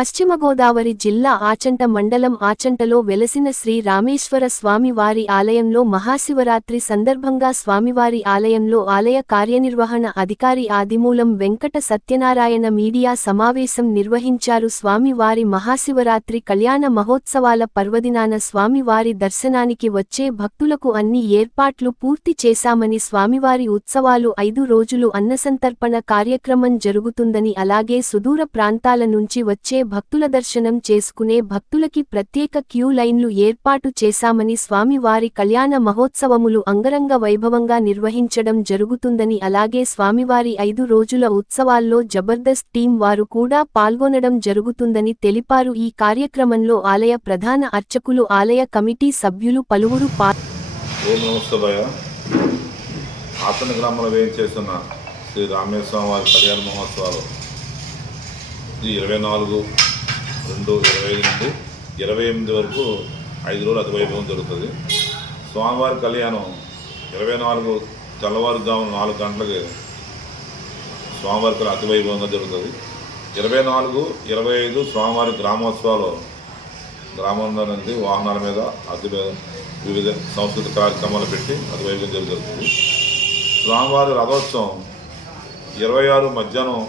పశ్చిమ గోదావరి జిల్లా ఆచంట మండలం ఆచంటలో వెలసిన శ్రీ రామేశ్వర స్వామివారి ఆలయంలో మహాశివరాత్రి సందర్భంగా స్వామివారి ఆలయంలో ఆలయ కార్యనిర్వహణ అధికారి ఆదిమూలం వెంకట సత్యనారాయణ మీడియా సమావేశం నిర్వహించారు. స్వామివారి మహాశివరాత్రి కళ్యాణ మహోత్సవాల పర్వదినాన స్వామివారి దర్శనానికి వచ్చే భక్తులకు అన్ని ఏర్పాట్లు పూర్తి చేశామని, స్వామివారి ఉత్సవాలు 5 రోజులు అన్నసంతర్పణ కార్యక్రమం జరుగుతుందని, అలాగే సుదూర ప్రాంతాల నుంచి వచ్చే భక్తుల దర్శనం చేసుకునే భక్తులకి ప్రత్యేక క్యూ లైన్లు ఏర్పాటు చేశామని, స్వామివారి కళ్యాణ మహోత్సవములు అంగరంగ వైభవంగా నిర్వహించడం జరుగుతుందని, అలాగే స్వామివారి 5 రోజుల ఉత్సవాల్లో జబర్దస్త్ టీం వారు కూడా పాల్గొనడం జరుగుతుందని తెలిపారు. ఈ కార్యక్రమంలో ఆలయ ప్రధాన అర్చకులు, ఆలయ కమిటీ సభ్యులు పలువురు ఆచంట గ్రామంలో వేయించేస్తున్న శ్రీ రామేశ్వర వారి కళ్యాణ మహోత్సవాలు ఈ 24/2/25 నుండి 28 వరకు 5 రోజులు అతివైభవం జరుగుతుంది. స్వామివారి కళ్యాణం 24 తెల్లవారుజామున 4 గంటలకి స్వామివారి అతివైభవంగా జరుగుతుంది. 24, 25 స్వామివారి గ్రామోత్సవాలు గ్రామంలో నుండి వాహనాల మీద వివిధ సాంస్కృతిక కార్యక్రమాలు పెట్టి అతివైభవం జరుగుతుంది. స్వామివారి రథోత్సవం 26 మధ్యాహ్నం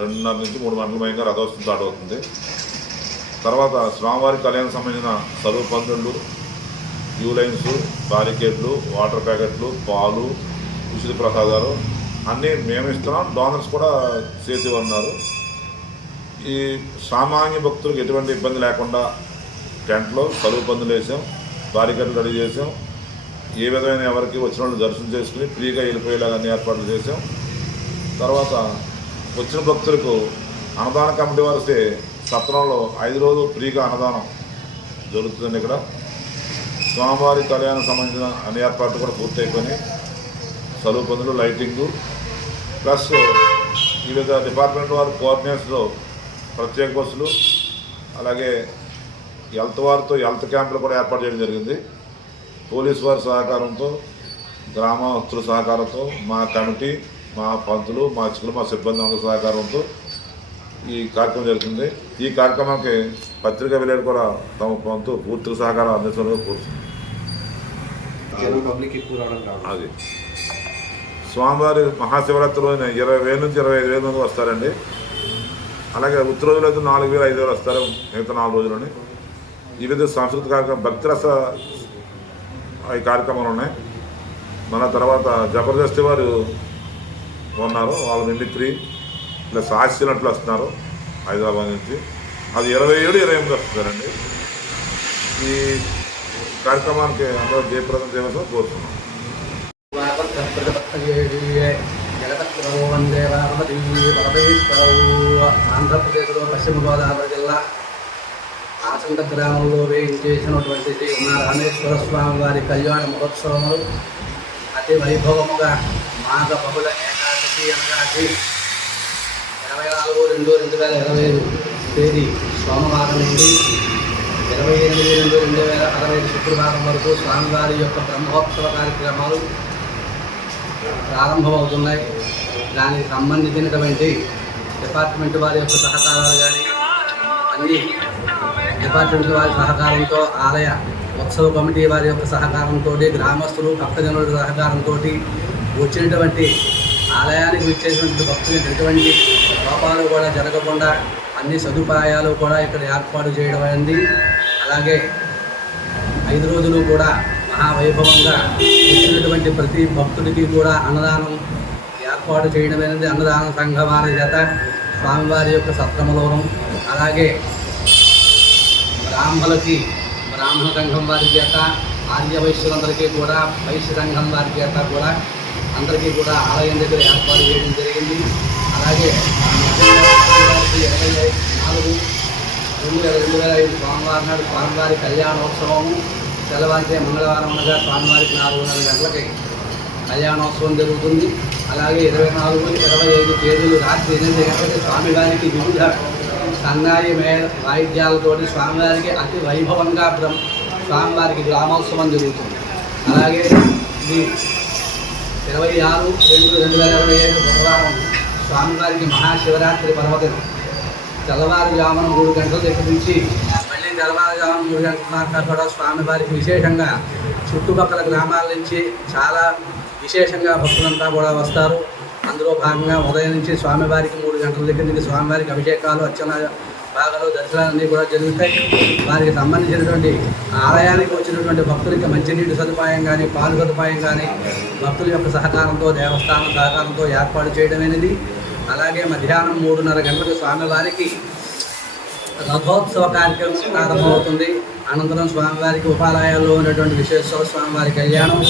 2:30 నుంచి 3 గంటల పైగా రథోత్సవం స్టార్ట్ అవుతుంది. తర్వాత స్వామివారి కళ్యాణం సంబంధించిన సర్వ పందులు, క్యూ లైన్స్, బారికేడ్లు, వాటర్ ప్యాకెట్లు, పాలు, ఉచిత ప్రసాదాలు అన్నీ మేము ఇస్తున్నాం. డోనర్స్ కూడా చేసి ఉన్నారు. ఈ సామాన్య భక్తులకు ఎటువంటి ఇబ్బంది లేకుండా టెంట్లో సర్వ పందులు వేసాం, బారికేడ్లు రెడీ చేసాం. ఏ విధమైన ఎవరికి వచ్చిన వాళ్ళు దర్శనం చేసుకుని ఫ్రీగా వెళ్ళిపోయేలాగా అన్ని ఏర్పాట్లు చేసాం. తర్వాత వచ్చిన భక్తులకు అన్నదాన కమిటీ వారిస్తే సత్రంలో 5 రోజులు ఫ్రీగా అన్నదానం జరుగుతుందండి. ఇక్కడ స్వామివారి కళ్యాణం సంబంధించిన అన్ని ఏర్పాట్లు కూడా పూర్తయిపోయినాయి. సలువు పందులు, లైటింగు, ప్లస్ వివిధ డిపార్ట్మెంట్ వారి కోఆర్డినేట్స్లో ప్రత్యేక బస్సులు, అలాగే హెల్త్ వారితో హెల్త్ క్యాంపులు కూడా ఏర్పాటు చేయడం జరిగింది. పోలీసు వారి సహకారంతో, గ్రామస్తుల సహకారంతో, మా కమిటీ, మా పంతులు, మా అర్చకులు, మా సిబ్బంది అందరి సహకారంతో ఈ కార్యక్రమం జరుగుతుంది. ఈ కార్యక్రమానికి పత్రికా విలేకరులు కూడా తమ పంతు పూర్తి సహకారం అందించడం కోరుతుంది. అది స్వామివారి మహాశివరాత్రి రోజున 20,000 నుంచి 25,000 మంది వస్తారండి. అలాగే ఉత్తర రోజులు అయితే 4,000, 5,000 వస్తారు. మిగతా 4 రోజులని వివిధ సాంస్కృతిక కార్యక్రమం, భక్తిరస ఈ కార్యక్రమాలు ఉన్నాయి. మన తర్వాత జబర్దస్త్ వారు ఉన్నారు, వాళ్ళ మిమిక్రీ ప్లస్ హాస్యనట్లు వస్తున్నారు హైదరాబాద్ నుంచి. అది 27, 28 వస్తున్నారండి. ఈ కార్యక్రమానికి అందరూ జయప్రదం చేయవలసిన కోరుతున్నాం. ఆంధ్రప్రదేశ్లో పశ్చిమ గోదావరి జిల్లా ఆచంట గ్రామంలో వేయించేసినటువంటి శ్రీ రామేశ్వర స్వామి వారి కళ్యాణ మహోత్సవములు అతి వైభవముగా మాఘ బహుళ ఏకాదశి అనగా 24/2/2025 తేదీ సోమవారం నుండి 28/2/2025 శుక్రవారం వరకు స్వామివారి యొక్క బ్రహ్మోత్సవ కార్యక్రమాలు ప్రారంభమవుతున్నాయి. దానికి సంబంధించినటువంటి డిపార్ట్మెంట్ వారి యొక్క సహకారాలు కానీ, అన్ని డిపార్ట్మెంట్ వారి సహకారంతో, ఆలయ ఉత్సవ కమిటీ వారి యొక్క సహకారంతో, గ్రామస్తులు, భక్తజనుల సహకారంతో వచ్చినటువంటి ఆలయానికి వచ్చేటువంటి భక్తులకు ఎటువంటి లోపాలు కూడా జరగకుండా అన్ని సదుపాయాలు కూడా ఇక్కడ ఏర్పాటు చేయడం అయింది. అలాగే 5 రోజులు కూడా మహావైభవంగా వచ్చినటువంటి ప్రతి భక్తుడికి కూడా అన్నదానం ఏర్పాటు చేయడం అనేది అన్నదాన సంఘం వారి చేత స్వామివారి యొక్క సత్రములోను, అలాగే బ్రాహ్మణ సంఘం వారి చేత, ఆర్య వైశ్యులందరికీ కూడా వైశ్య సంఘం వారి చేత కూడా అందరికీ కూడా ఆలయం దగ్గర ఏర్పాటు చేయడం జరిగింది. అలాగే 24/2/2025 సోమవారం నాడు స్వామివారి కళ్యాణోత్సవము తెల్లవారితే మంగళవారం అనగా స్వామివారికి 4:30 గంటలకి కళ్యాణోత్సవం జరుగుతుంది. అలాగే 24, 25 తేదీలు రాత్రి 8 గంటలకి స్వామివారికి వివిధ సన్నాయి వాయిద్యాలతోటి స్వామివారికి అతి వైభవంగా స్వామివారికి గ్రామోత్సవం జరుగుతుంది. అలాగే ఇది 26/2/2025 బుధవారం స్వామివారికి మహాశివరాత్రి పర్వదినం తెల్లవారుజామున 3 గంటల దగ్గర నుంచి మళ్ళీ తెల్లవారుజామున 3 గంటల దాకా కూడా స్వామివారికి విశేషంగా చుట్టుపక్కల గ్రామాల నుంచి చాలా విశేషంగా భక్తులంతా కూడా వస్తారు. అందులో భాగంగా ఉదయం నుంచి స్వామివారికి 3 గంటల దగ్గర నుంచి స్వామివారికి అభిషేకాలు, అర్చన భాగాలు, దర్శనాలన్నీ కూడా జరుగుతాయి. వారికి సంబంధించినటువంటి ఆలయానికి వచ్చినటువంటి భక్తులకి మంచినీటి సదుపాయం కానీ, పాలు సదుపాయం కానీ భక్తుల యొక్క సహకారంతో, దేవస్థానం సహకారంతో ఏర్పాటు చేయడం అనేది. అలాగే మధ్యాహ్నం 3:30 గంటలకు స్వామివారికి రథోత్సవ కార్యక్రమం ప్రారంభమవుతుంది. అనంతరం స్వామివారికి ఉపాలయాల్లో ఉన్నటువంటి విశ్వేశ్వర స్వామివారి కళ్యాణం,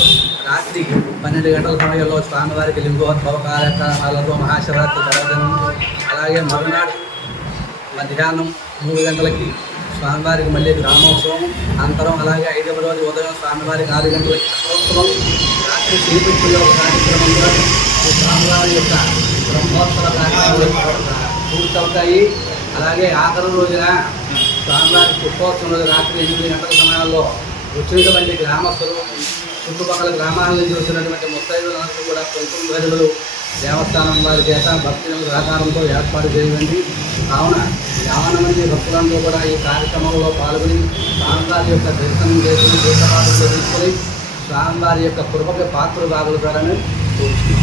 రాత్రి 12 గంటల సమయంలో స్వామివారికి లింగోద్భవ కార్యక్రమాలతో మహాశివరాత్రి పర్వదినం. అలాగే మరునాడు మధ్యాహ్నం 3 గంటలకి స్వామివారికి మళ్ళీ గ్రామోత్సవం. అనంతరం అలాగే 5వ రోజు ఉదయం స్వామివారికి 6 గంటలకి రథోత్సవం. రాత్రి శ్రీపుష్ప యోగ కార్యక్రమంలో స్వామివారి యొక్క బ్రహ్మోత్సవ కార్యక్రమాలు పూర్తవుతాయి. అలాగే ఆఖరి రోజున స్వామివారి పుష్పోత్సవం రోజు రాత్రి 8 గంటల సమయంలో వచ్చినటువంటి గ్రామస్తులు, చుట్టుపక్కల గ్రామాల నుంచి వచ్చినటువంటి ముత్తైదులందరూ కూడా కొంచెం ప్రజలు దేవస్థానం వారి చేత భక్తుల సహకారంతో ఏర్పాటు చేయండి. కావున 50 మంది భక్తులందరూ కూడా ఈ కార్యక్రమంలో పాల్గొని స్వామివారి యొక్క దర్శనం చేసుకుని దీపావళి చేసుకుని స్వామివారి యొక్క కృపకి పాత్రలు కాగలుగుతారని కోరుతున్నాను.